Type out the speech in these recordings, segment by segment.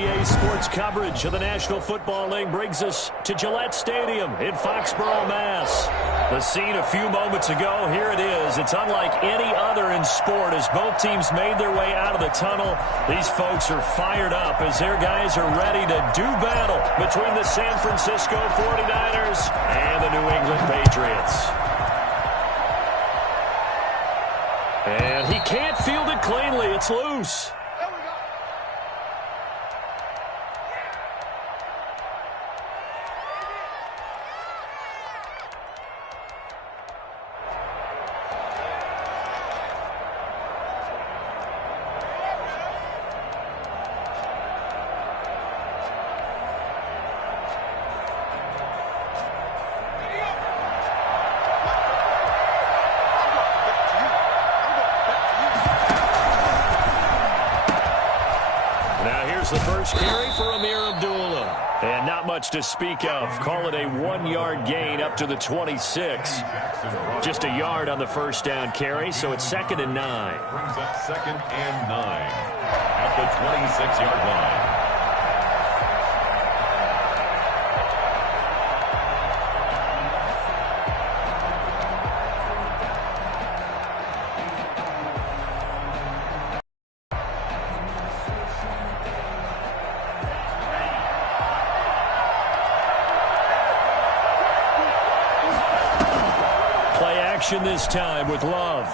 NBA sports coverage of the National Football League brings us to Gillette Stadium in Foxborough, Mass. The scene a few moments ago, here it is. It's unlike any other in sport as both teams made their way out of the tunnel. These folks are fired up as their guys are ready to do battle between the San Francisco 49ers and the New England Patriots. And he can't field it cleanly. It's loose. The first carry for Amir Abdullah. And not much to speak of. Call it a 1-yard gain up to the 26. Just a yard on the first down carry, so it's 2nd and 9. Brings up 2nd and 9 at the 26-yard line. This time with Love.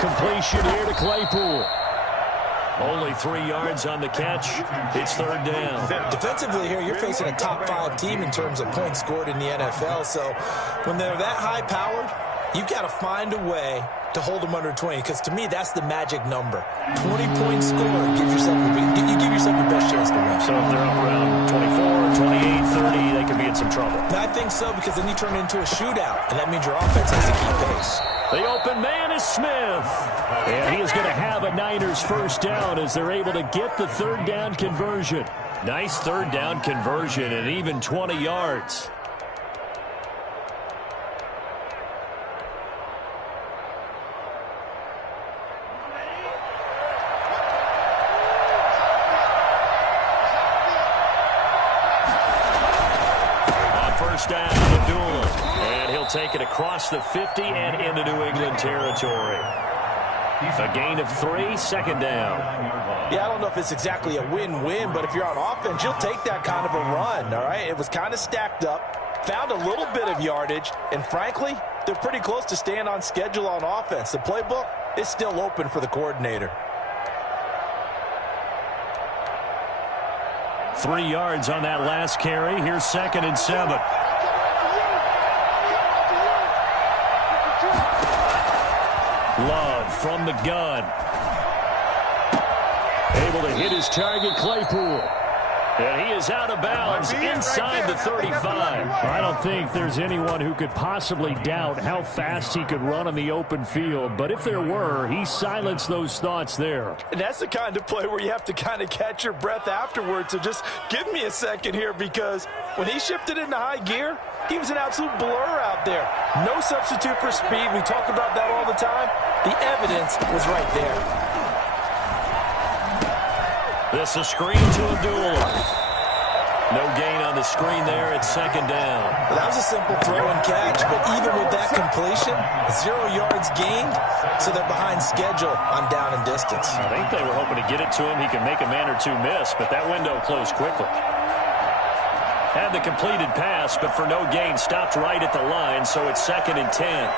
Completion here to Claypool. Only 3 yards on the catch. It's 3rd down. Defensively here, you're facing a top 5 team in terms of points scored in the NFL. So when they're that high-powered, you've got to find a way to hold them under 20. Because to me, that's the magic number. 20 points scored. Give yourself your best chance to win. So if they're up around 24, 28, 30, they could be in some trouble. I think so, because then you turn it into a shootout, and that means your offense has to keep pace. The open man is Smith. And he is going to have a Niners first down as they're able to get the 3rd down conversion. Nice 3rd down conversion and even 20 yards. Down Abdullah, and he'll take it across the 50 and into New England territory. A gain of 3, 2nd down. Yeah, I don't know if it's exactly a win-win, but if you're on offense, you'll take that kind of a run, all right? It was kind of stacked up, found a little bit of yardage, and frankly, they're pretty close to staying on schedule on offense. The playbook is still open for the coordinator. 3 yards on that last carry. Here's 2nd and 7. Love from the gun. Able to hit his target, Claypool. And he is out of bounds inside the 35. I don't think there's anyone who could possibly doubt how fast he could run on the open field. But if there were, he silenced those thoughts there. And that's the kind of play where you have to kind of catch your breath afterwards. So just give me a second here, because when he shifted into high gear, he was an absolute blur out there. No substitute for speed. We talk about that all the time. The evidence was right there. This is a screen to Abdullah. No gain on the screen there. It's 2nd down. Well, that was a simple throw and catch, but even with that completion, 0 yards gained, so they're behind schedule on down and distance. I think they were hoping to get it to him. He can make a man or two miss, but that window closed quickly. Had the completed pass, but for no gain, stopped right at the line, so it's 2nd and 10.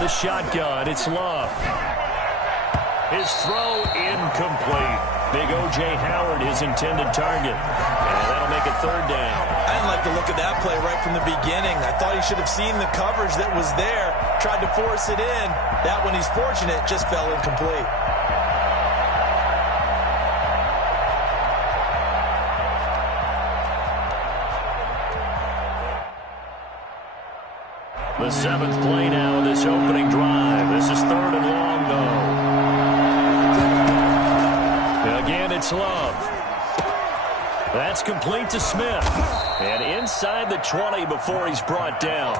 The shotgun, it's Love. His throw incomplete. Big O.J. Howard, his intended target. And that'll make it 3rd down. I didn't like the look of that play right from the beginning. I thought he should have seen the coverage that was there, tried to force it in. That one, he's fortunate, just fell incomplete. The 7th play now of this opening drive. This is 3rd and long, though. Again, it's Love. That's complete to Smith. And inside the 20 before he's brought down.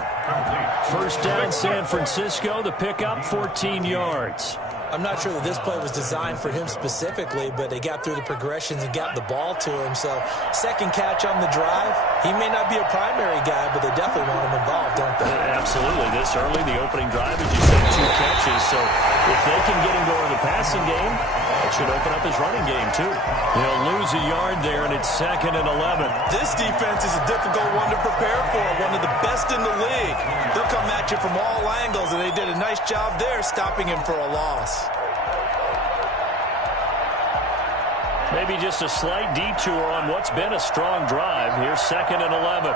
First down, San Francisco. The pickup, 14 yards. I'm not sure that this play was designed for him specifically, but they got through the progressions and got the ball to him. So second catch on the drive. He may not be a primary guy, but they definitely want him involved, don't they? Absolutely. This early, the opening drive, as you said, 2 catches. So if they can get him going in the passing game, it should open up his running game, too. He'll lose a yard there, and it's 2nd and 11. This defense is a difficult one to prepare for, one of the best in the league. They'll come at you from all angles, and they did a nice job there stopping him for a loss. Maybe just a slight detour on what's been a strong drive. Here's 2nd and 11.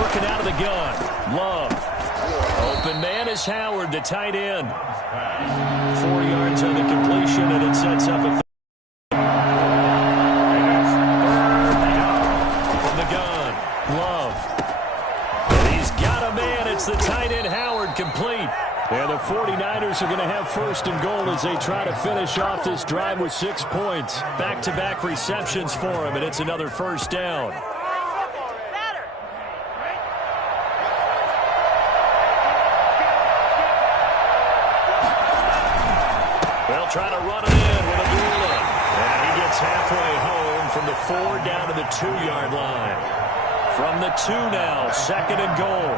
Working out of the gun. Love. Open man is Howard, the tight end. 4 yards on the completion, and it sets up a from the gun. Love. And he's got a man. It's the tight end, Howard, complete. And the 49ers are going to have 1st and goal as they try to finish off this drive with 6 points. Back-to-back receptions for him, and it's another first down. They'll try to run it in with Abdullah. And he gets halfway home from the 4 down to the 2-yard line. From the 2 now, 2nd and goal.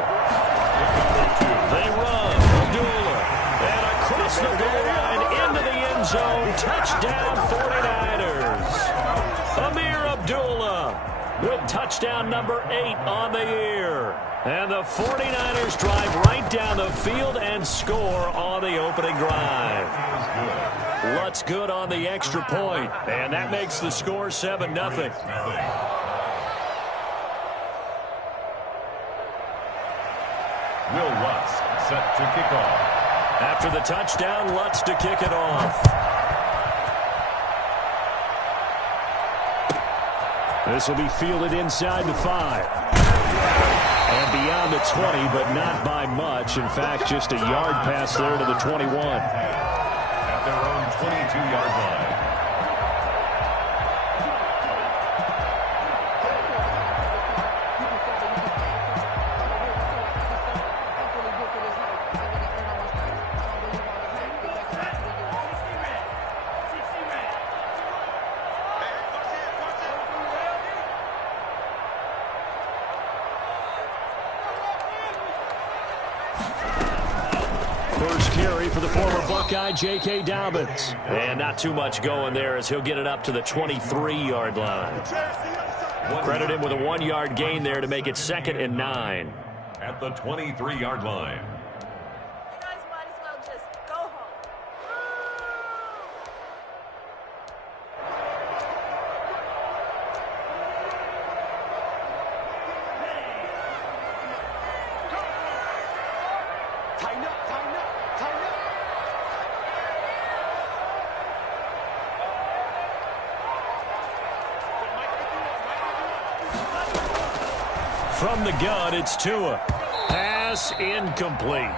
They run. Abdullah. And across the goal line into the end zone. Touchdown 49ers. Amir Abdullah with touchdown number 8 on the year. And the 49ers drive right down the field and score on the opening drive. Lutz good on the extra point. And that makes the score 7-0. Will Lutz set to kick off. After the touchdown, Lutz to kick it off. This will be fielded inside the 5. And beyond the 20, but not by much. In fact, just a yard pass there to the 21. At their own 22-yard line. First carry for the former Buckeye, J.K. Dobbins. And not too much going there as he'll get it up to the 23-yard line. Credit him with a 1-yard gain there to make it 2nd and 9. At the 23-yard line. From the gun, it's Tua. Pass incomplete.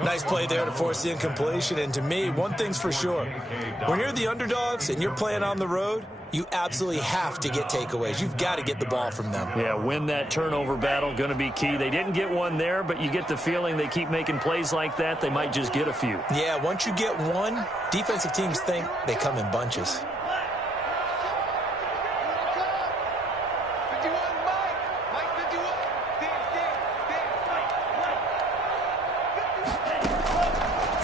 Nice play there to force the incompletion. And to me, one thing's for sure. When you're the underdogs and you're playing on the road, you absolutely have to get takeaways. You've got to get the ball from them. Yeah, win that turnover battle, going to be key. They didn't get one there, but you get the feeling they keep making plays like that, they might just get a few. Yeah, once you get one, defensive teams think they come in bunches.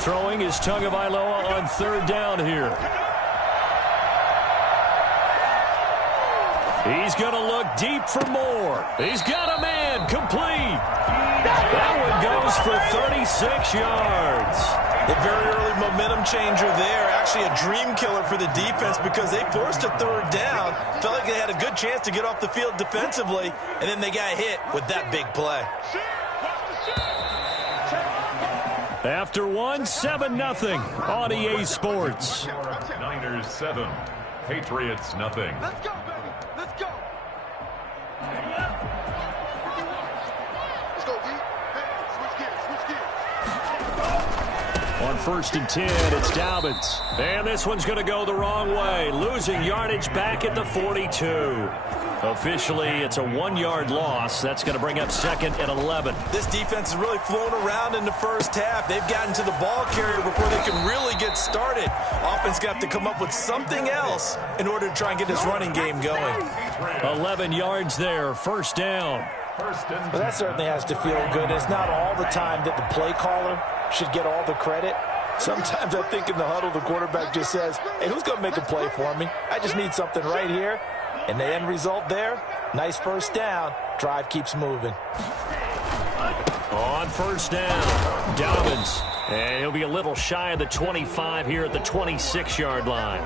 Throwing is Tagovailoa on 3rd down here. He's going to look deep for more. He's got a man complete. That one goes for 36 yards. A very early momentum changer there. Actually a dream killer for the defense because they forced a 3rd down. Felt like they had a good chance to get off the field defensively, and then they got hit with that big play. After 7-0 on EA Sports. Niners 7, Patriots nothing. Let's go, baby. Let's go. Let's go, D. Hey, switch gears, switch gears. On 1st and 10, it's Dobbins. And this one's going to go the wrong way. Losing yardage back at the 42. Officially, it's a 1-yard loss. That's going to bring up 2nd and 11. This defense is really flown around in the first half. They've gotten to the ball carrier before they can really get started. Offense got to come up with something else in order to try and get this running game going. 11 yards there, 1st down. Well, that certainly has to feel good. It's not all the time that the play caller should get all the credit. Sometimes I think in the huddle, the quarterback just says, hey, who's going to make a play for me? I just need something right here. And the end result there, nice 1st down. Drive keeps moving. On 1st down, Dobbins. And he'll be a little shy of the 25 here at the 26-yard line.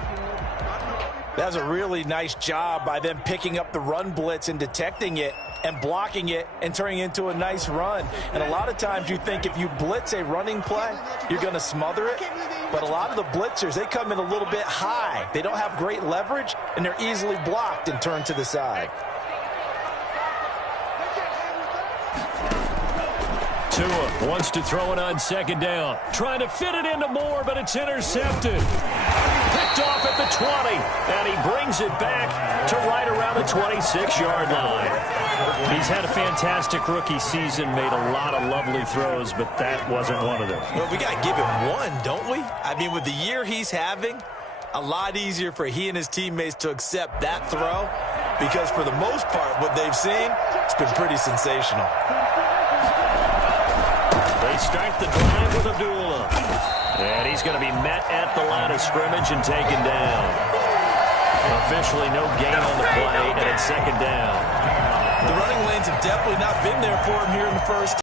That's a really nice job by them picking up the run blitz and detecting it and blocking it and turning it into a nice run. And a lot of times you think if you blitz a running play, you're going to smother it. But a lot of the blitzers, they come in a little bit high. They don't have great leverage, and they're easily blocked and turned to the side. Tua wants to throw it on 2nd down. Trying to fit it into Moore, but it's intercepted. Picked off at the 20, and he brings it back to right around the 26-yard line. He's had a fantastic rookie season, made a lot of lovely throws, but that wasn't one of them. Well, we got to give him one, don't we? I mean, with the year he's having, a lot easier for he and his teammates to accept that throw because for the most part, what they've seen, it's been pretty sensational. They start the drive with Abdullah. And he's going to be met at the line of scrimmage and taken down. Officially no gain on the play, and it's 2nd down. The running lanes have definitely not been there for him here in the first.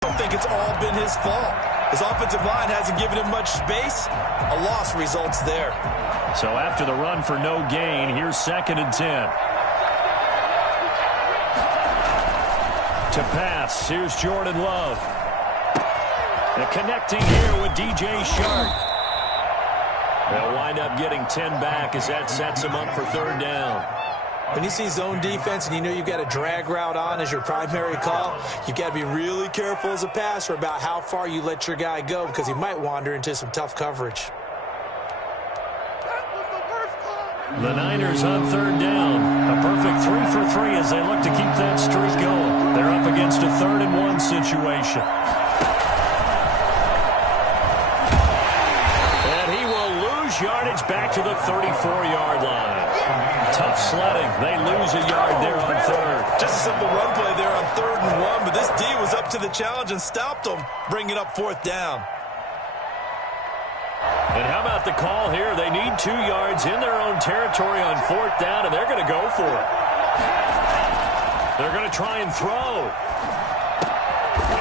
I don't think it's all been his fault. His offensive line hasn't given him much space. A loss results there. So after the run for no gain, here's 2nd and 10. To pass, here's Jordan Love. And connecting here with DJ Shark. They'll wind up getting 10 back as that sets him up for 3rd down. When you see zone defense and you know you've got a drag route on as your primary call, you've got to be really careful as a passer about how far you let your guy go because he might wander into some tough coverage. The Niners on 3rd down. A perfect 3 for 3 as they look to keep that streak going. They're up against a 3rd and 1 situation. And he will lose yardage back to the 34-yard line. Tough sledding. They lose a yard there on 3rd. Just a simple run play there on 3rd and 1, but this D was up to the challenge and stopped them, bringing up 4th down. And how about the call here? They need 2 yards in their own territory on 4th down, and they're going to go for it. They're going to try and throw.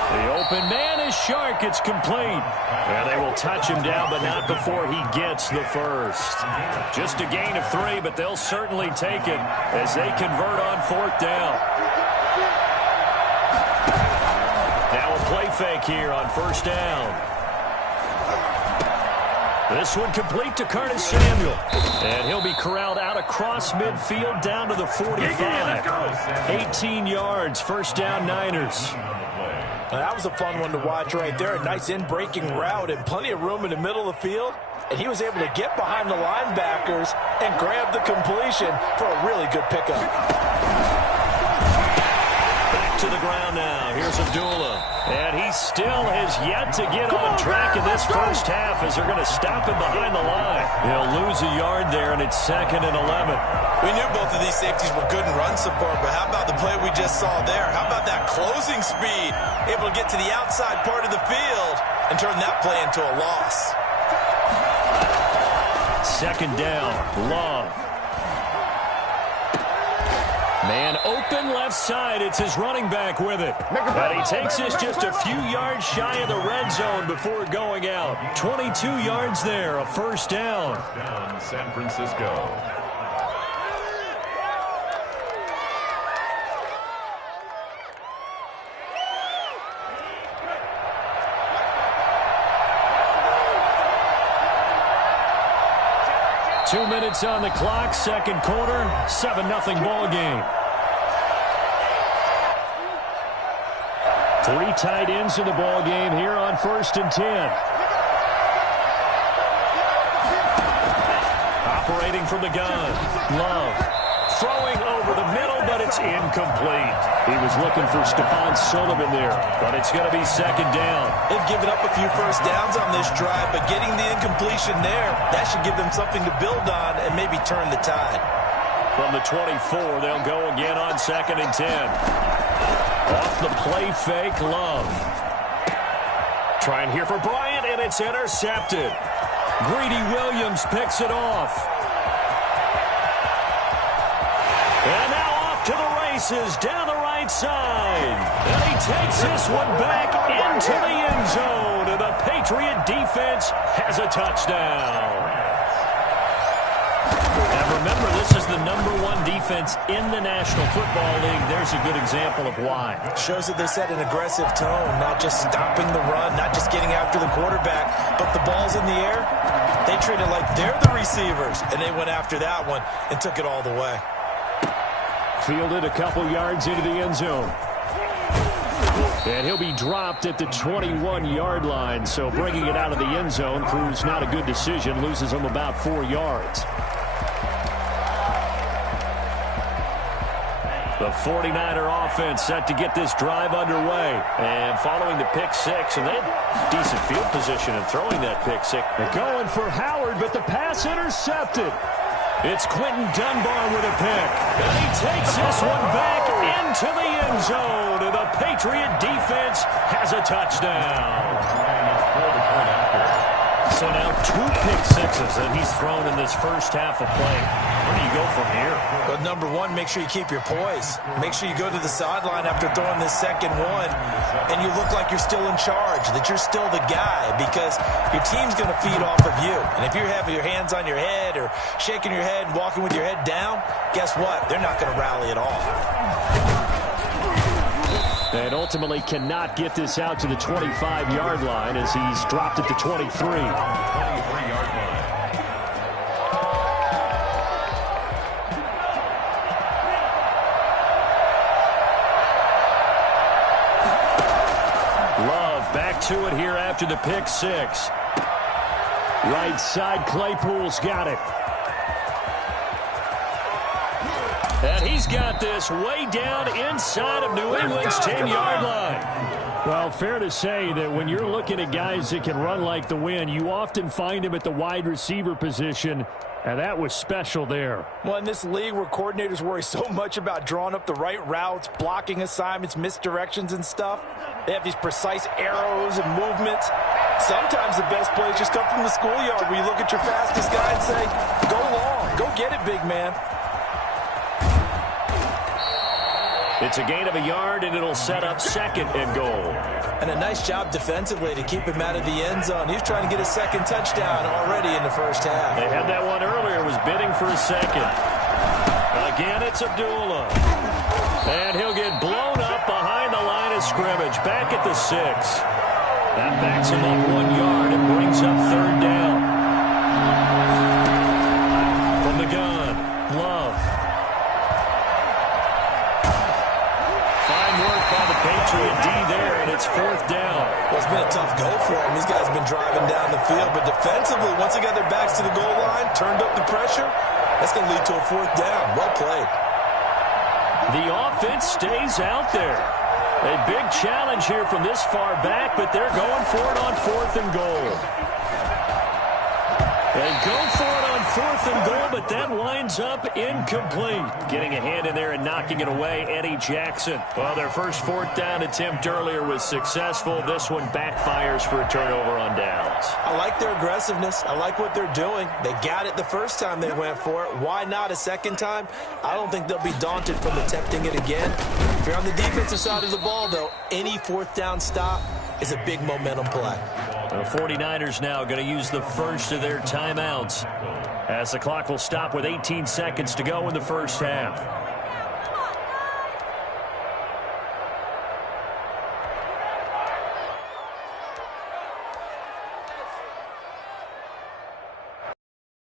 The open man is Shark. It's complete. And they will touch him down, but not before he gets the first. Just a gain of 3, but they'll certainly take it as they convert on 4th down. Now a play fake here on 1st down. This one complete to Curtis Samuel. And he'll be corralled out across midfield down to the 45. 18 yards, 1st down Niners. Now, that was a fun one to watch right there. A nice in-breaking route and plenty of room in the middle of the field. And he was able to get behind the linebackers and grab the completion for a really good pickup. Back to the ground now. Here's Abdullah. And he still has yet to get on track in this first half as they're going to stop him behind the line. He'll lose a yard there, and it's 2nd and 11. We knew both of these safeties were good in run support, but how about the play we just saw there? How about that closing speed? Able to get to the outside part of the field and turn that play into a loss. 2nd down, Love. Man open left side. It's his running back with it. And he takes this just a few yards shy of the red zone before going out. 22 yards there, a 1st down. Down San Francisco. Two minutes on the clock, 2nd quarter, 7-0 ball game. 3 tight ends in the ball game here on 1st and 10. Operating from the gun. Love. Throwing over the middle, but it's incomplete. He was looking for Stephon Sullivan there, but it's going to be second down. They've given up a few first downs on this drive, but getting the incompletion there, that should give them something to build on and maybe turn the tide. From the 24, they'll go again on 2nd and 10. Off the play fake, Love. Trying here for Bryant, and it's intercepted. Greedy Williams picks it off. And now off to the races down the right side. And he takes this one back into the end zone. And the Patriot defense has a touchdown. And remember, this is the #1 defense in the National Football League. There's a good example of why. Shows that they set an aggressive tone, not just stopping the run, not just getting after the quarterback, but the ball's in the air. They treat it like they're the receivers, and they went after that one and took it all the way. Fielded a couple yards into the end zone. And he'll be dropped at the 21-yard line, so bringing it out of the end zone proves not a good decision, loses him about 4 yards. The 49er offense set to get this drive underway. And following the pick six, and they had decent field position in throwing that pick six. They're going for Howard, but the pass intercepted. It's Quentin Dunbar with a pick. And he takes this one back into the end zone. And the Patriot defense has a touchdown. So now 2 pick sixes that he's thrown in this first half of play. Where do you go from here? But number one, make sure you keep your poise. Make sure you go to the sideline after throwing this second one, and you look like you're still in charge, that you're still the guy, because your team's going to feed off of you. And if you're having your hands on your head or shaking your head and walking with your head down, guess what? They're not going to rally at all. And ultimately cannot get this out to the 25-yard line as he's dropped at the 23. 23-yard line. Love back to it here after the pick six. Right side, Claypool's got it. And he's got this way down inside of New England's 10-yard line. Well, fair to say that when you're looking at guys that can run like the wind, you often find him at the wide receiver position, and that was special there. Well, in this league where coordinators worry so much about drawing up the right routes, blocking assignments, misdirections and stuff, they have these precise arrows and movements. Sometimes the best plays just come from the schoolyard where you look at your fastest guy and say, go long, go get it, big man. It's a gain of a yard, and it'll set up 2nd and goal. And a nice job defensively to keep him out of the end zone. He was trying to get his second touchdown already in the first half. They had that one earlier, was bidding for a second. Again, it's Abdullah. And he'll get blown up behind the line of scrimmage, back at the 6. That backs him up 1 yard and brings up 3rd down. From the gun, Love. Patriot D there, and it's 4th down. Well, it's been a tough go for him. These guys have been driving down the field, but defensively, once they got their backs to the goal line, turned up the pressure, that's going to lead to a 4th down. Well played. The offense stays out there. A big challenge here from this far back, but they're going for it on 4th and goal. They go for it on 4th and goal, but that winds up incomplete. Getting a hand in there and knocking it away, Eddie Jackson. Well, their first 4th down attempt earlier was successful. This one backfires for a turnover on downs. I like their aggressiveness. I like what they're doing. They got it the first time they went for it. Why not a second time? I don't think they'll be daunted from attempting it again. If you're on the defensive side of the ball, though, any 4th down stop is a big momentum play. The 49ers now going to use the first of their timeouts as the clock will stop with 18 seconds to go in the first half.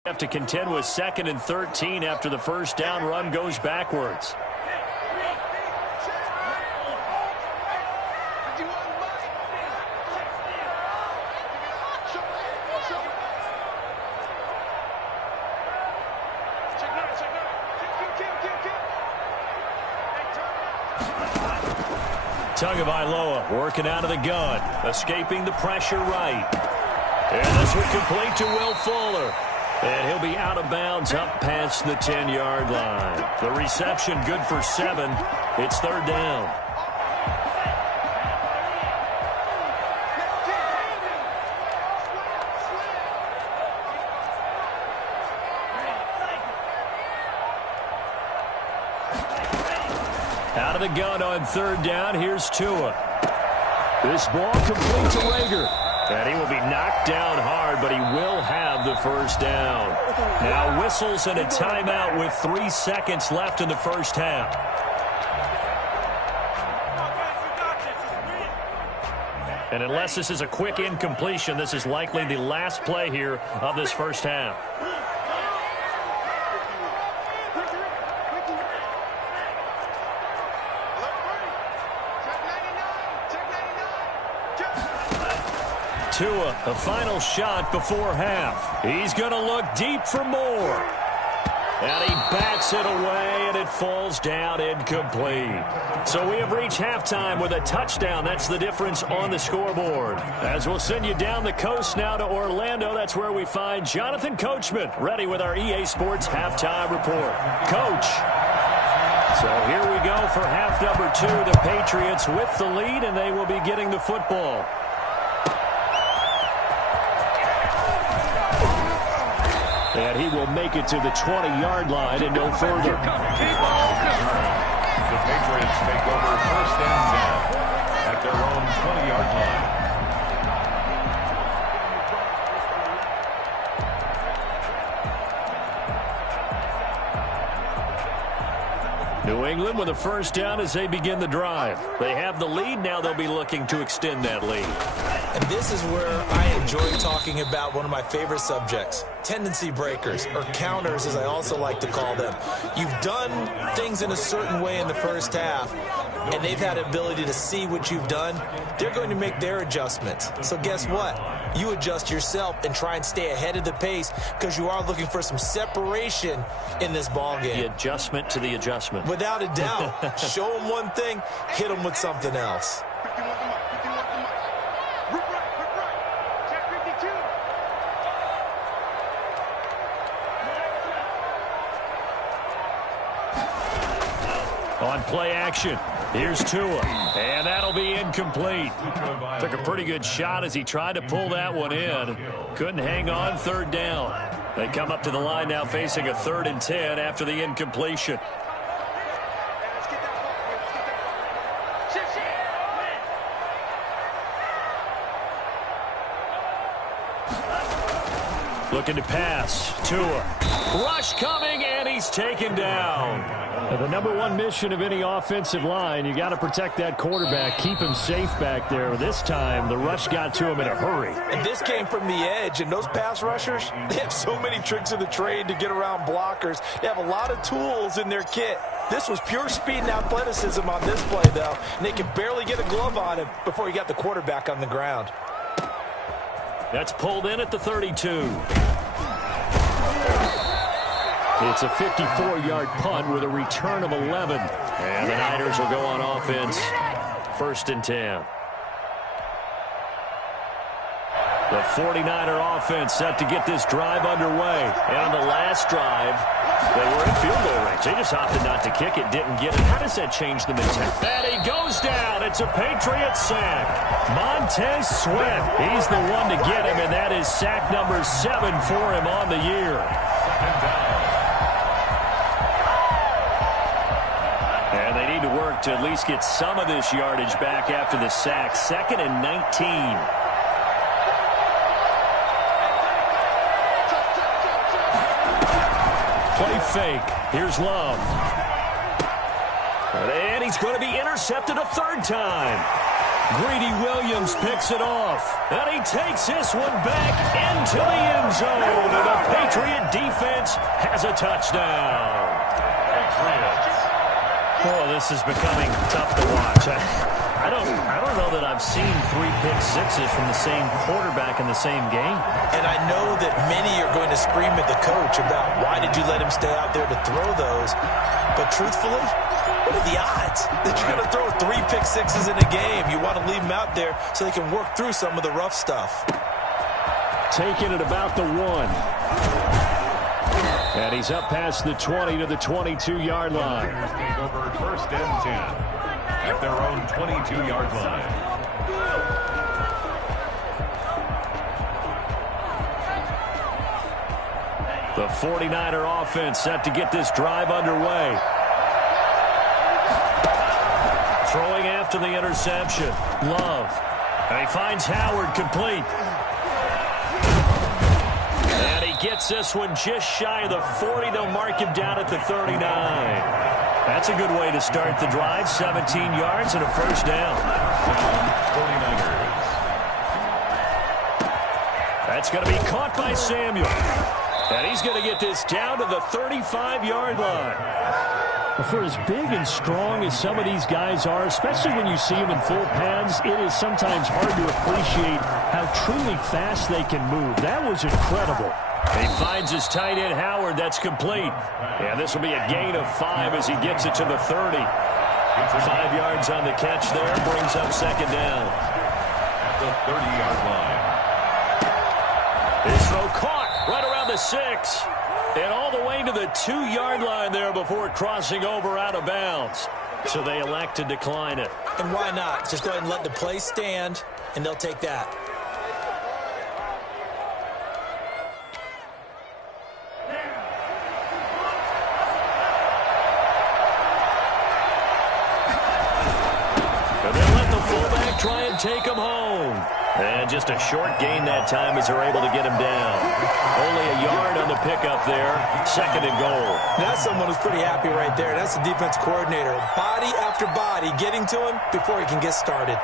Have to contend with 2nd and 13 after the first down run goes backwards. Tagovailoa working out of the gun, escaping the pressure right. And this one complete to Will Fuller. And he'll be out of bounds up past the 10-yard line. The reception good for 7. It's third down. Out of the gun on third down. Here's Tua. This ball complete to Rager. And he will be knocked down hard, but he will have the first down. Now whistles and a timeout with 3 seconds left in the first half. And unless this is a quick incompletion, this is likely the last play here of this first half. Tua, the final shot before half. He's going to look deep for more. And he bats it away, and it falls down incomplete. So we have reached halftime with a touchdown. That's the difference on the scoreboard. As we'll send you down the coast now to Orlando, that's where we find Jonathan Coachman, ready with our EA Sports Halftime Report. Coach. So here we go for half number 2. The Patriots with the lead, and they will be getting the football. And he will make it to the 20-yard line and no further. The Patriots take over first and 10 at their own 20-yard line. New England with a first down as they begin the drive. They have the lead. Now they'll be looking to extend that lead. And this is where I enjoy talking about one of my favorite subjects, tendency breakers, or counters as I also like to call them. You've done things in a certain way in the first half, and they've had the ability to see what you've done. They're going to make their adjustments. So guess what? You adjust yourself and try and stay ahead of the pace because you are looking for some separation in this ball game. The adjustment to the adjustment. Without a doubt. Show them one thing, hit them with something else. On play action, here's Tua, and that'll be incomplete. Took a pretty good shot as he tried to pull that one in. Couldn't hang on, third down. They come up to the line now facing a 3rd and 10 after the incompletion. Looking to pass. Tua. Rush coming, and he's taken down. The number one mission of any offensive line, you got to protect that quarterback, keep him safe back there. This time, the rush got to him in a hurry. And this came from the edge, and those pass rushers, they have so many tricks of the trade to get around blockers. They have a lot of tools in their kit. This was pure speed and athleticism on this play, though, and they could barely get a glove on him before he got the quarterback on the ground. That's pulled in at the 32. It's a 54-yard punt with a return of 11. And the Niners will go on offense. 1st and 10. The 49er offense set to get this drive underway. And on the last drive, they were in field goal range. They just opted not to kick it, didn't get it. How does that change the mentality? And he goes down. It's a Patriot sack. Montez Sweat, he's the one to get him, and that is sack number 7 for him on the year. And they need to work to at least get some of this yardage back after the sack. 2nd and 19. Play fake. Here's Love. And he's going to be intercepted a 3rd time. Greedy Williams picks it off. And he takes this one back into the end zone. And the Patriot defense has a touchdown. Oh, this is becoming tough to watch. I don't know that I've seen 3 pick sixes from the same quarterback in the same game. And I know that many are going to scream at the coach about why did you let him stay out there to throw those. But truthfully, What are the odds that you're going to throw 3 pick sixes in a game? You want to leave them out there so they can work through some of the rough stuff. Taking it about the 1. And he's up past the 20 to the 22-yard line. Take over first and 10 at their own 22-yard line. The 49er offense set to get this drive underway. Throwing after the interception. Love. And he finds Howard complete. And he gets this one just shy of the 40. They'll mark him down at the 39. That's a good way to start the drive. 17 yards and a first down. 49ers. That's going to be caught by Samuel. And he's going to get this down to the 35-yard line. For as big and strong as some of these guys are, especially when you see them in full pads, it is sometimes hard to appreciate how truly fast they can move. That was incredible. He finds his tight end, Howard. That's complete. And this will be a gain of 5 as he gets it to the 30. 5 yards on the catch there. Brings up second down. At the 30-yard line. His throw caught right around the 6. And all the way to the 2-yard line there before crossing over out of bounds. So they elect to decline it. And why not? Just go ahead and let the play stand, and they'll take that. And they'll let the fullback try and take him home. And just a short gain that time as they're able to get him down. Only a yard on the pickup there. Second and goal. That's someone who's pretty happy right there. That's the defense coordinator. Body after body getting to him before he can get started.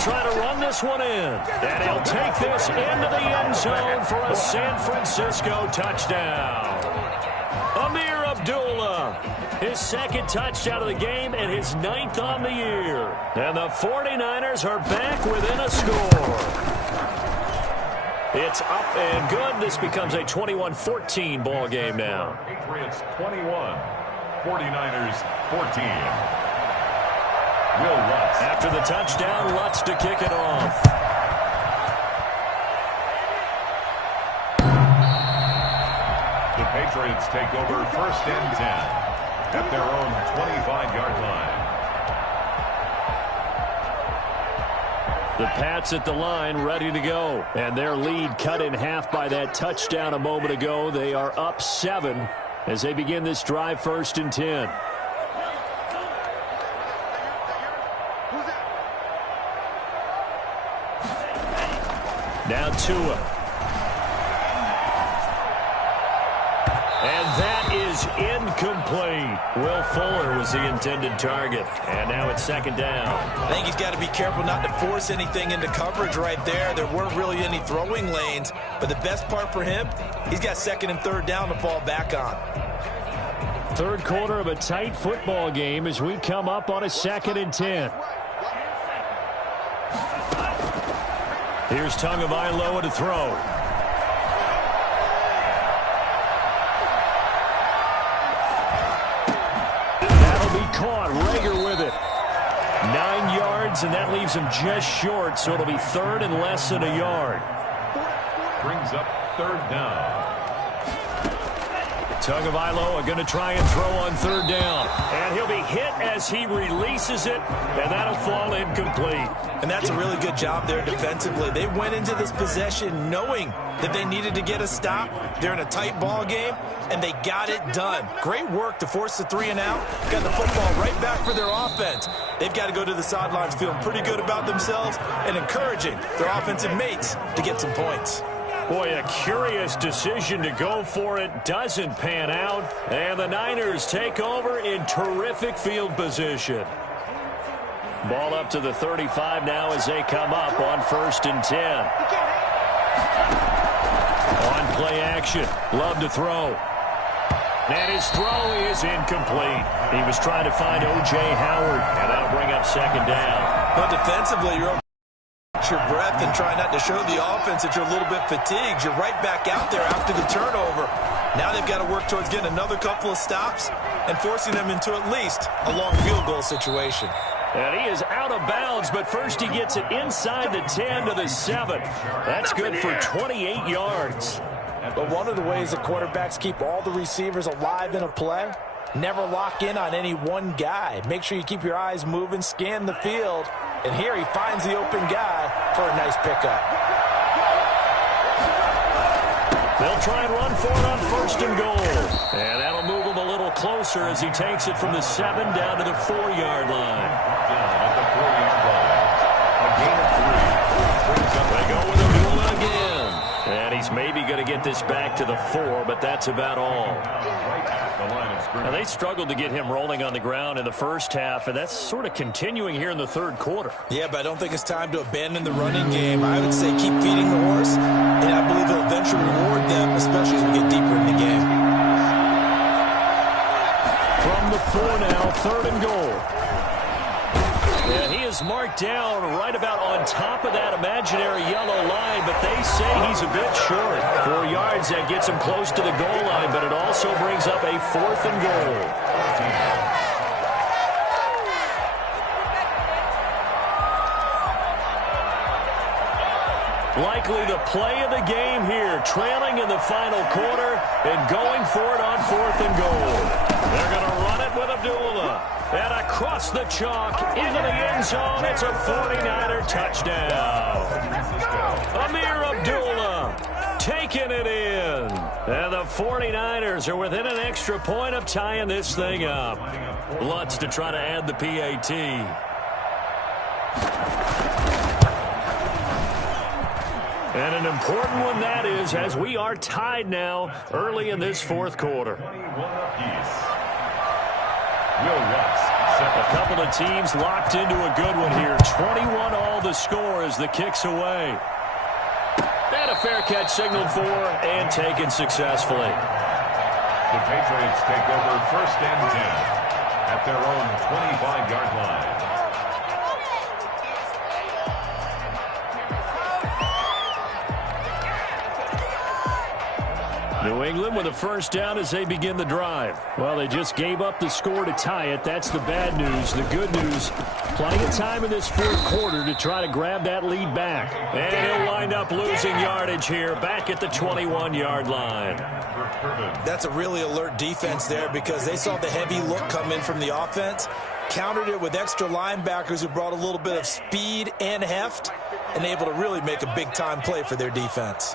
Try to run this one in. And he'll take this into the end zone for a San Francisco touchdown. Amir Abdullah, his second touchdown of the game and his 9th on the year. And the 49ers are back within a score. It's up and good. This becomes a 21-14 ball game now. Patriots 21, 49ers 14. Will Lutz. After the touchdown, Lutz to kick it off. The Patriots take over first and 10 at their own 25-yard line. The Pats at the line ready to go. And their lead cut in half by that touchdown a moment ago. They are up 7 as they begin this drive first and 10. Now Tua. And that is incomplete. Will Fuller was the intended target. And now it's second down. I think he's got to be careful not to force anything into coverage right there. There weren't really any throwing lanes. But the best part for him, he's got second and third down to fall back on. Third quarter of a tight football game as we come up on a second and 10. Here's Tagovailoa to throw. That'll be caught. Reagor with it. 9 yards, and that leaves him just short, so it'll be third and less than a yard. Brings up third down. Tagovailoa going to try and throw on third down. And he'll be hit as he releases it, and that'll fall incomplete. And that's a really good job there defensively. They went into this possession knowing that they needed to get a stop. They're in a tight ball game, and they got it done. Great work to force the 3 and out. Got the football right back for their offense. They've got to go to the sidelines feeling pretty good about themselves and encouraging their offensive mates to get some points. Boy, a curious decision to go for it. Doesn't pan out. And the Niners take over in terrific field position. Ball up to the 35 now as they come up on first and 10. On play action. Love to throw. And his throw is incomplete. He was trying to find O.J. Howard, and that'll bring up second down. But defensively, you're your breath and try not to show the offense that you're a little bit fatigued. You're right back out there after the turnover. Now they've got to work towards getting another couple of stops and forcing them into at least a long field goal situation. And he is out of bounds, but first he gets it inside the 10 to the 7. That's good for 28 yards. But one of the ways that quarterbacks keep all the receivers alive in a play, never lock in on any one guy. Make sure you keep your eyes moving, scan the field. And here he finds the open guy for a nice pickup. They'll try and run for it on first and goal. And that'll move him a little closer as he takes it from the 7 down to the 4-yard line. Down at the 4-yard line. A gain of 3. They go with Abdullah again. And he's maybe going to get this back to the 4, but that's about all. Now, they struggled to get him rolling on the ground in the first half, and that's sort of continuing here in the third quarter. Yeah, but I don't think it's time to abandon the running game. I would say keep feeding the horse, and I believe he'll eventually reward them, especially as we get deeper in the game. From the 4 now, third and goal. And he is marked down right about on top of that imaginary yellow line, but they say he's a bit short. 4 yards, that gets him close to the goal line, but it also brings up a 4th and goal. Likely the play of the game here, trailing in the final quarter and going for it on 4th and goal. They're going to run it with Abdullah. And across the chalk, into the end zone, it's a 49er touchdown. Amir Abdullah taking it in. And the 49ers are within an extra point of tying this thing up. Lutz to try to add the PAT. And an important one that is, as we are tied now early in this fourth quarter. A couple of teams locked into a good one here. 21 all the score as the kick's away. And a fair catch signaled for and taken successfully. The Patriots take over first and 10 at their own 25-yard line. New England with a first down as they begin the drive. Well, they just gave up the score to tie it. That's the bad news. The good news, plenty of time in this fourth quarter to try to grab that lead back. And he'll wind up losing yardage here back at the 21-yard line. That's a really alert defense there because they saw the heavy look come in from the offense, countered it with extra linebackers who brought a little bit of speed and heft, and able to really make a big-time play for their defense.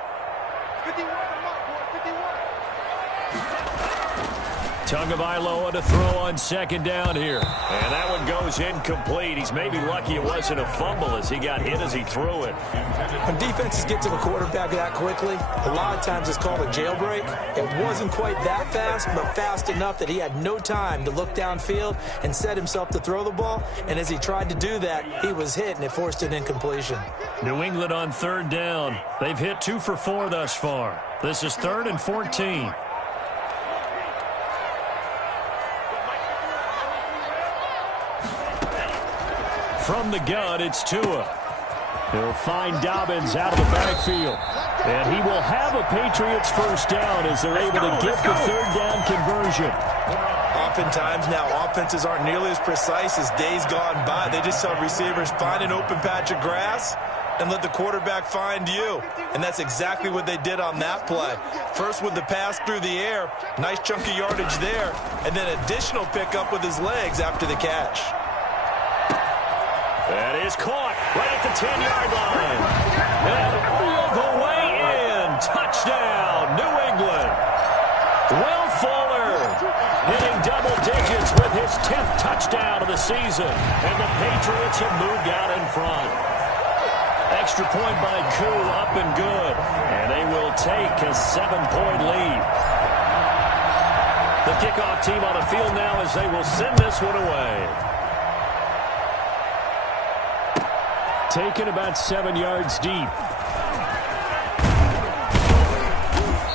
Tagovailoa to throw on second down here. And that one goes incomplete. He's maybe lucky it wasn't a fumble as he got hit as he threw it. When defenses get to the quarterback that quickly, a lot of times it's called a jailbreak. It wasn't quite that fast, but fast enough that he had no time to look downfield and set himself to throw the ball. And as he tried to do that, he was hit, and it forced an incompletion. New England on third down. They've hit 2 for 4 thus far. This is 3rd and 14. From the gun, it's Tua. He'll find Dobbins out of the backfield. And he will have a Patriots first down as they're able to get the third down conversion. Oftentimes now offenses aren't nearly as precise as days gone by. They just tell receivers, find an open patch of grass and let the quarterback find you. And that's exactly what they did on that play. First with the pass through the air, nice chunky yardage there, and then additional pickup with his legs after the catch. That is caught right at the 10-yard line. And all the way in. Touchdown, New England. Will Fuller hitting double digits with his 10th touchdown of the season. And the Patriots have moved out in front. Extra point by Koo, up and good. And they will take a 7-point lead. The kickoff team on the field now as they will send this one away. Taken about 7 yards deep.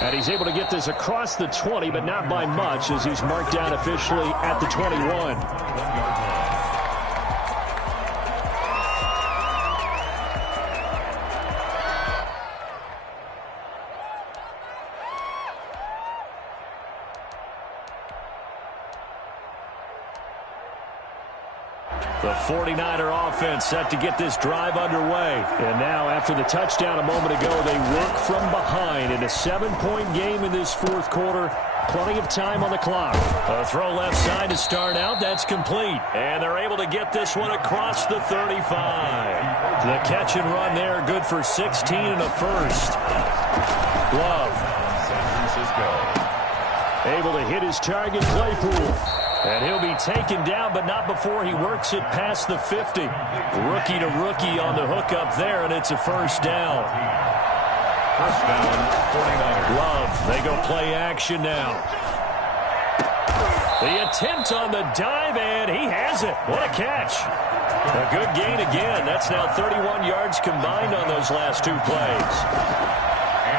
And he's able to get this across the 20, but not by much, as he's marked down officially at the 21. The 49er offense set to get this drive underway. And now, after the touchdown a moment ago, they work from behind in a 7-point game in this fourth quarter. Plenty of time on the clock. A throw left side to start out. That's complete. And they're able to get this one across the 35. The catch and run there, good for 16 and a first. Love. San Francisco. Able to hit his target, Claypool. And he'll be taken down, but not before he works it past the 50. Rookie to rookie on the hook up there, and it's a first down. First down, 49ers. Love, they go play action now. The attempt on the dive, and he has it. What a catch. A good gain again. That's now 31 yards combined on those last two plays.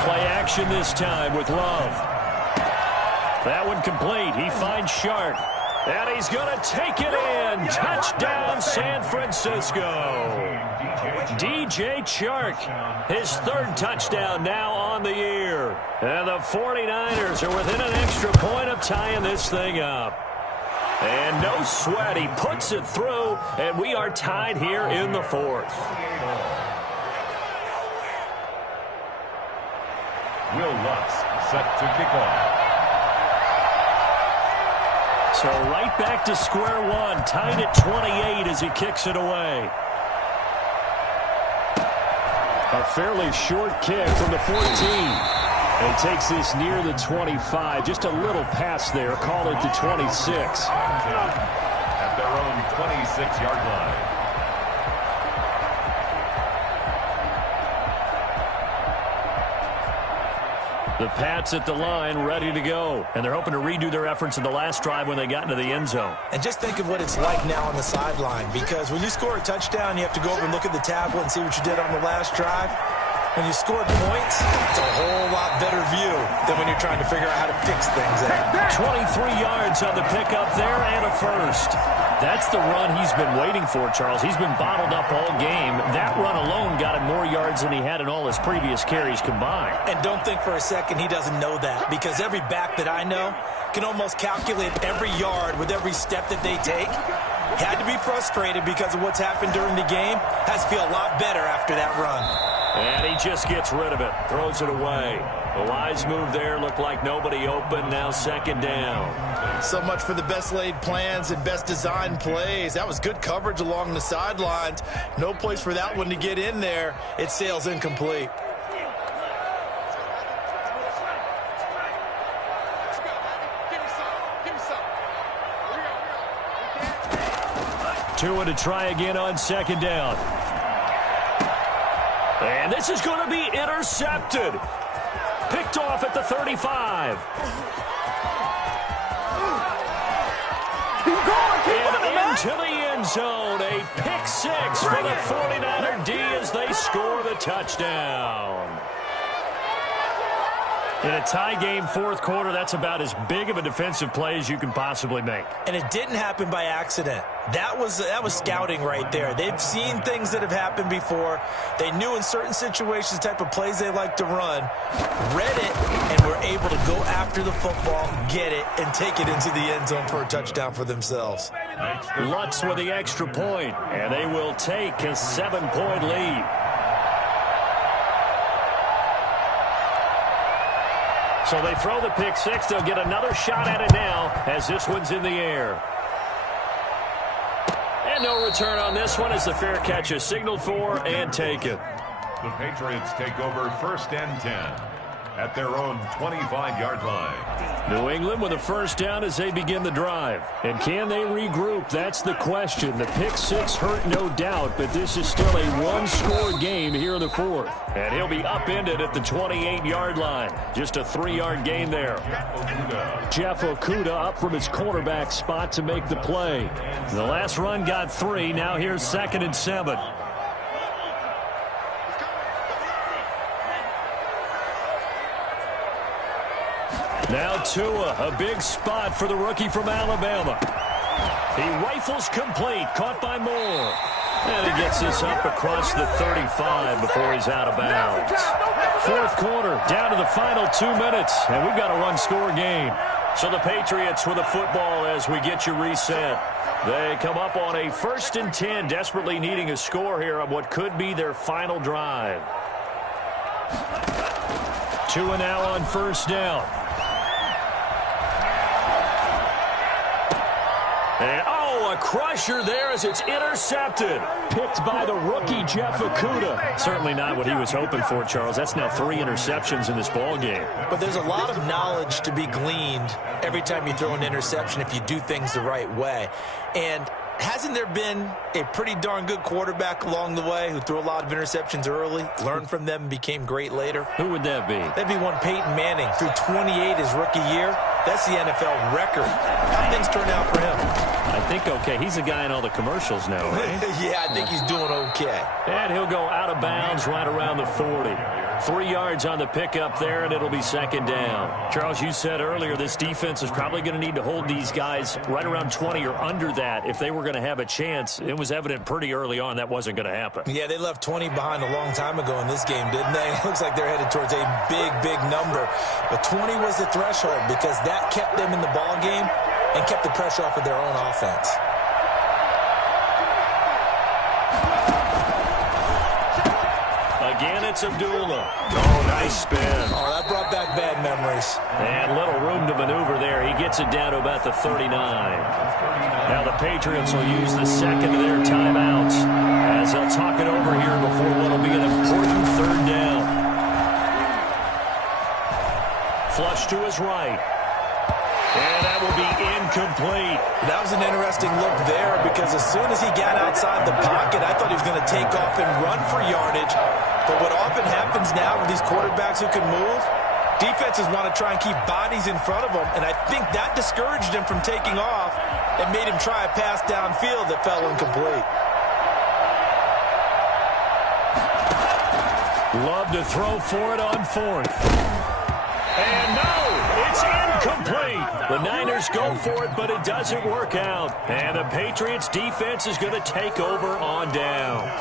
Play action this time with Love. That one complete. He finds Sharp. And he's going to take it in. Touchdown, San Francisco. DJ Chark, his third touchdown now on the year. And the 49ers are within an extra point of tying this thing up. And no sweat. He puts it through, and we are tied here in the fourth. Will Lutz set to kick off. So right back to square one, tied at 28 as he kicks it away. A fairly short kick from the 14. And takes this near the 25. Just a little pass there. Call it the 26. At their own 26-yard line. The Pats at the line, ready to go. And they're hoping to redo their efforts in the last drive when they got into the end zone. And just think of what it's like now on the sideline, because when you score a touchdown, you have to go over and look at the tablet and see what you did on the last drive. When you scored points, it's a whole lot better view than when you're trying to figure out how to fix things out. 23 yards on the pickup there and a first. That's the run he's been waiting for, Charles. He's been bottled up all game. That run alone got him more yards than he had in all his previous carries combined. And don't think for a second he doesn't know that, because every back that I know can almost calculate every yard with every step that they take. He had to be frustrated because of what's happened during the game. Has to feel a lot better after that run. And he just gets rid of it, throws it away. A wise move there, looked like nobody open, now second down. So much for the best laid plans and best designed plays. That was good coverage along the sidelines. No place for that one to get in there. It sails incomplete. Tua to try again on second down. And this is going to be intercepted. Picked off at the 35. And into the end zone. A pick six for the 49er D as they score the touchdown. In a tie game fourth quarter, that's about as big of a defensive play as you can possibly make. And it didn't happen by accident. That was scouting right there. They've seen things that have happened before. They knew in certain situations the type of plays they like to run, read it, and were able to go after the football, get it, and take it into the end zone for a touchdown for themselves. Lutz with the extra point, and they will take a 7-point lead. So they throw the pick six. They'll get another shot at it now as this one's in the air. And no return on this one as the fair catch is signaled for and taken. The Patriots take over first and 10 at their own 25-yard line. New England with a first down as they begin the drive. And can they regroup? That's the question. The pick six hurt, no doubt, but this is still a one-score game here in the fourth. And he'll be upended at the 28-yard line. Just a 3-yard gain there. Jeff Okudah up from his cornerback spot to make the play. The last run got 3. Now here's 2nd and 7. Tua, a big spot for the rookie from Alabama. He rifles complete, caught by Moore. And he gets this up across the 35 before he's out of bounds. Fourth quarter, down to the final 2 minutes, and we've got a one-score game. So the Patriots with the football as we get you reset. They come up on a 1st and 10, desperately needing a score here on what could be their final drive. Tua now on 1st down. And, a crusher there as it's intercepted. Picked by the rookie, Jeff Okudah. Certainly not what he was hoping for, Charles. That's now 3 interceptions in this ball game. But there's a lot of knowledge to be gleaned every time you throw an interception if you do things the right way. And hasn't there been a pretty darn good quarterback along the way who threw a lot of interceptions early, learned from them, and became great later? Who would that be? That'd be one Peyton Manning. Threw 28 his rookie year. That's the NFL record. How things turn out for him? I think okay. He's a guy in all the commercials now, right? Yeah, I think he's doing okay. And he'll go out of bounds right around the 40. 3 yards on the pickup there, and it'll be 2nd down. Charles, you said earlier this defense is probably going to need to hold these guys right around 20 or under that if they were going to have a chance. It was evident pretty early on that wasn't going to happen. Yeah, they left 20 behind a long time ago in this game, didn't they? It looks like they're headed towards a big, big number. But 20 was the threshold because that kept them in the ball game and kept the pressure off of their own offense. Again, it's Abdullah. Oh, nice spin. Oh, that brought back bad memories. And little room to maneuver there. He gets it down to about the 39. Now the Patriots will use the second of their timeouts as they'll talk it over here before what will be an important 3rd down. Flush to his right. And that will be incomplete. That was an interesting look there because as soon as he got outside the pocket, I thought he was going to take off and run for yardage. But what often happens now with these quarterbacks who can move, defenses want to try and keep bodies in front of them, and I think that discouraged him from taking off and made him try a pass downfield that fell incomplete. Love to throw for it on 4th. And no, it's incomplete. The Niners go for it, but it doesn't work out. And the Patriots defense is going to take over on downs.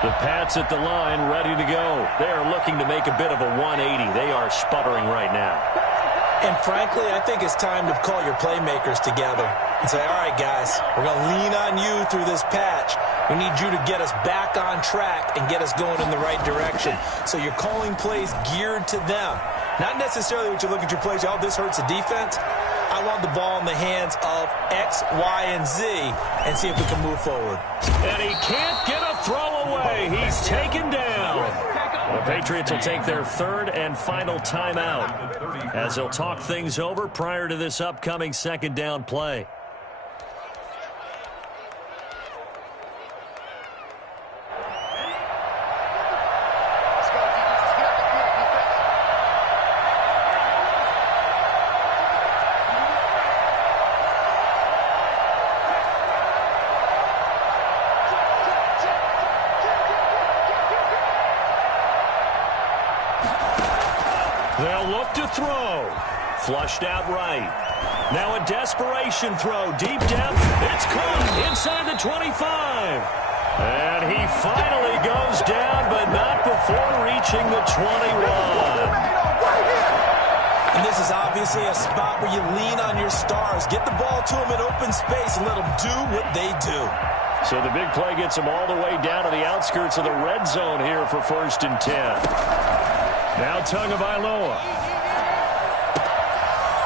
The Pats at the line, ready to go. They are looking to make a bit of a 180. They are sputtering right now. And frankly, I think it's time to call your playmakers together and say, all right, guys, we're going to lean on you through this patch. We need you to get us back on track and get us going in the right direction. So you're calling plays geared to them. Not necessarily what you look at your plays, oh, this hurts the defense. I want the ball in the hands of X, Y, and Z and see if we can move forward. And he can't get a throw away. He's taken down. The Patriots will take their 3rd and final timeout as they'll talk things over prior to this upcoming 2nd down play. They'll look to throw. Flushed out right. Now a desperation throw. Deep depth. It's caught inside the 25. And he finally goes down, but not before reaching the 21. And this is obviously a spot where you lean on your stars. Get the ball to them in open space and let them do what they do. So the big play gets them all the way down to the outskirts of the red zone here for 1st and 10. Now Tagovailoa.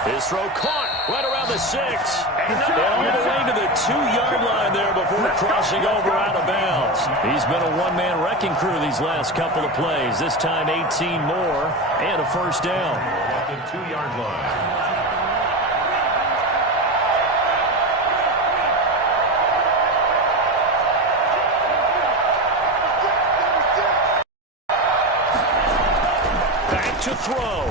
His throw caught right around the 6. And all the way to the 2-yard line there before crossing over out of bounds. He's been a one-man wrecking crew these last couple of plays. This time 18 more and a 1st down. At the 2-yard line. To throw.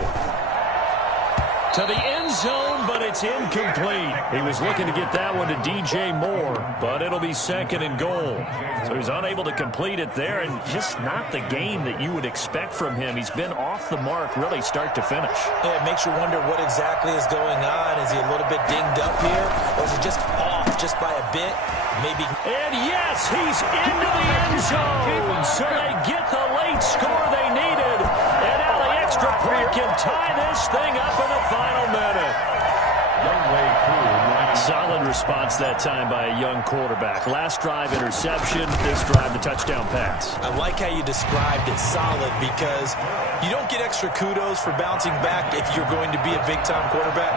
To the end zone, but it's incomplete. He was looking to get that one to DJ Moore, but it'll be 2nd and goal. So he's unable to complete it there, and just not the game that you would expect from him. He's been off the mark, really, start to finish. Yeah, it makes you wonder what exactly is going on. Is he a little bit dinged up here, or is it just off just by a bit? Maybe. And yes, he's into the end zone. So they get the late score they needed. And now the extra point can tie this thing up in the final minute. Solid response that time by a young quarterback. Last drive, interception. This drive, the touchdown pass. I like how you described it, solid, because you don't get extra kudos for bouncing back if you're going to be a big-time quarterback.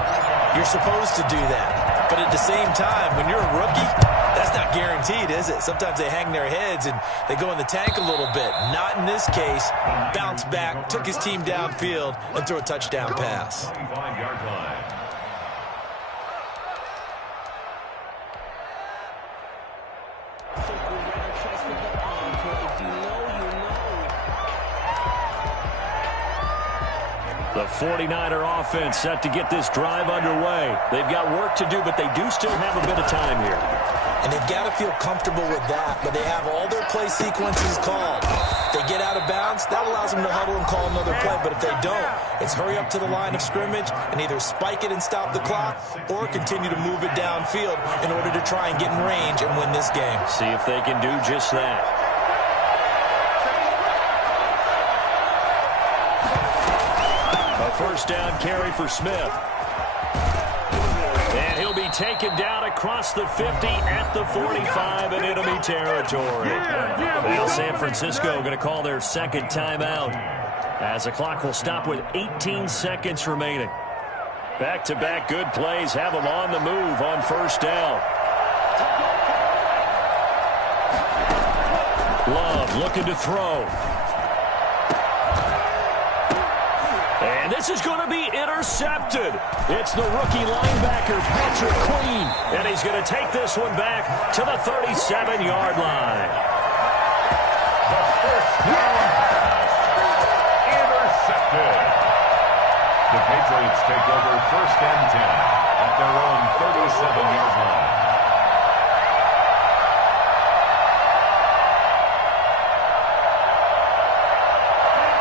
You're supposed to do that. But at the same time, when you're a rookie, that's not guaranteed, is it? Sometimes they hang their heads and they go in the tank a little bit. Not in this case. Bounced back, took his team downfield, and threw a touchdown pass. 25-yard line. The 49er offense set to get this drive underway. They've got work to do, but they do still have a bit of time here. And they've got to feel comfortable with that, but they have all their play sequences called. If they get out of bounds, that allows them to huddle and call another play. But if they don't, it's hurry up to the line of scrimmage and either spike it and stop the clock or continue to move it downfield in order to try and get in range and win this game. See if they can do just that. First down carry for Smith. And he'll be taken down across the 50 at the 45 in enemy territory. Well, San Francisco going to call their second timeout as the clock will stop with 18 seconds remaining. Back-to-back good plays have them on the move on first down. Love looking to throw. And this is going to be intercepted. It's the rookie linebacker, Patrick Queen. And he's going to take this one back to the 37-yard line. The first down pass. Intercepted. The Patriots take over 1st and 10 at their own 37-yard line.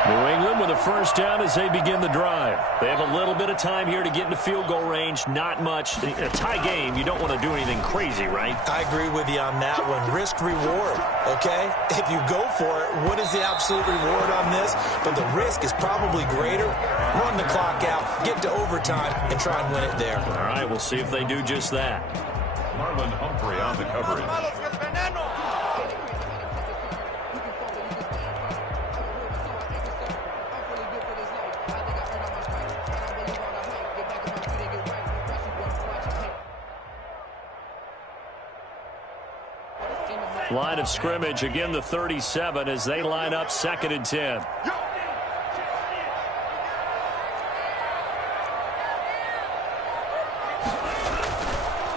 New England with a first down as they begin the drive. They have a little bit of time here to get into field goal range. Not much. A tie game, you don't want to do anything crazy, right? I agree with you on that one. Risk reward, okay? If you go for it, what is the absolute reward on this? But the risk is probably greater. Run the clock out, get to overtime, and try and win it there. All right, we'll see if they do just that. Marlon Humphrey on the coverage. Line of scrimmage, again the 37 as they line up 2nd and 10.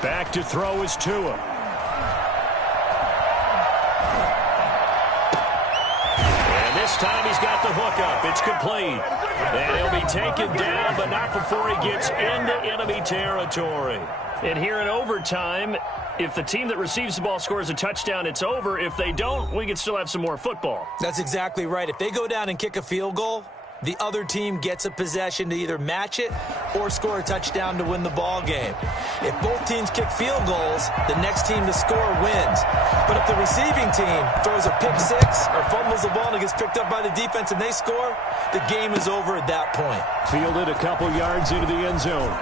Back to throw is Tua. And this time he's got the hook up. It's complete. And he'll be taken down, but not before he gets into enemy territory. And here in overtime, if the team that receives the ball scores a touchdown, it's over. If they don't, we can still have some more football. That's exactly right. If they go down and kick a field goal, the other team gets a possession to either match it or score a touchdown to win the ball game. If both teams kick field goals, the next team to score wins. But if the receiving team throws a pick six or fumbles the ball and it gets picked up by the defense and they score, the game is over at that point. Fielded a couple yards into the end zone.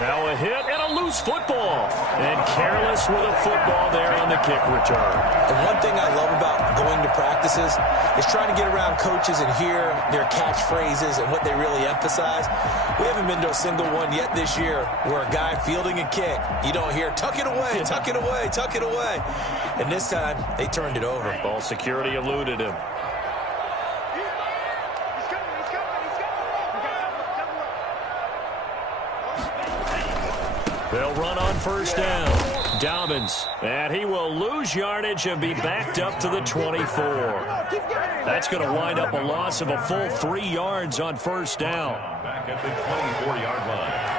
Now a hit and a loose football. And careless with a football there on the kick return. And one thing I love about going to practices is trying to get around coaches and hear their catchphrases and what they really emphasize. We haven't been to a single one yet this year where a guy fielding a kick, you don't hear, tuck it away, tuck it away, tuck it away. And this time, they turned it over. Ball security eluded him. They'll run on first down. Dobbins, and he will lose yardage and be backed up to the 24. That's going to wind up a loss of a full 3 yards on first down. Back at the 24-yard line.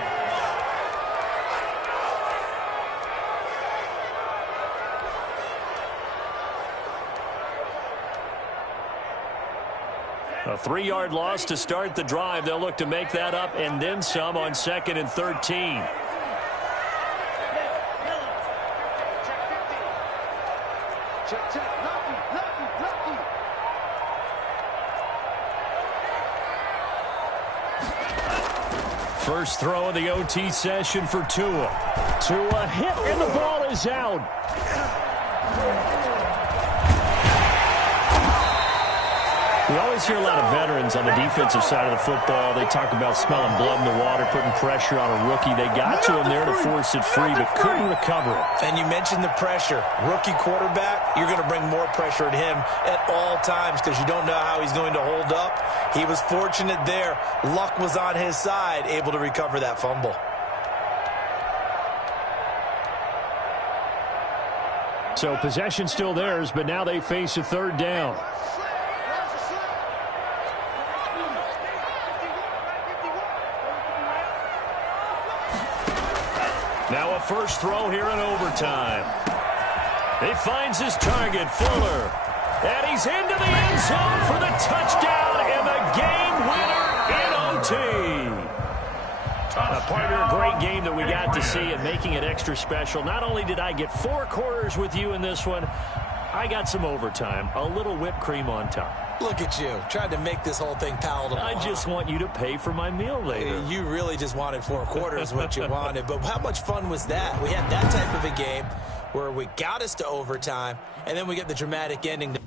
A 3-yard loss to start the drive. They'll look to make that up and then some on 2nd and 13. First throw of the OT session for Tua. Tua hit and the ball is out. We always hear a lot of veterans on the defensive side of the football. They talk about smelling blood in the water, putting pressure on a rookie. They got to him there to force it free, but couldn't recover it. And you mentioned the pressure. Rookie quarterback, you're going to bring more pressure at him at all times because you don't know how he's going to hold up. He was fortunate there. Luck was on his side, able to recover that fumble. So possession still theirs, but now they face a 3rd down. Now a first throw here in overtime. He finds his target, Fuller. And he's into the end zone for the touchdown and the game winner in OT. Partner, a great game that we got to see and making it extra special. Not only did I get 4 quarters with you in this one, I got some overtime, a little whipped cream on top. Look at you, trying to make this whole thing palatable. I just want you to pay for my meal later. You really just wanted 4 quarters, what you wanted. But how much fun was that? We had that type of a game where we got us to overtime, and then we get the dramatic ending.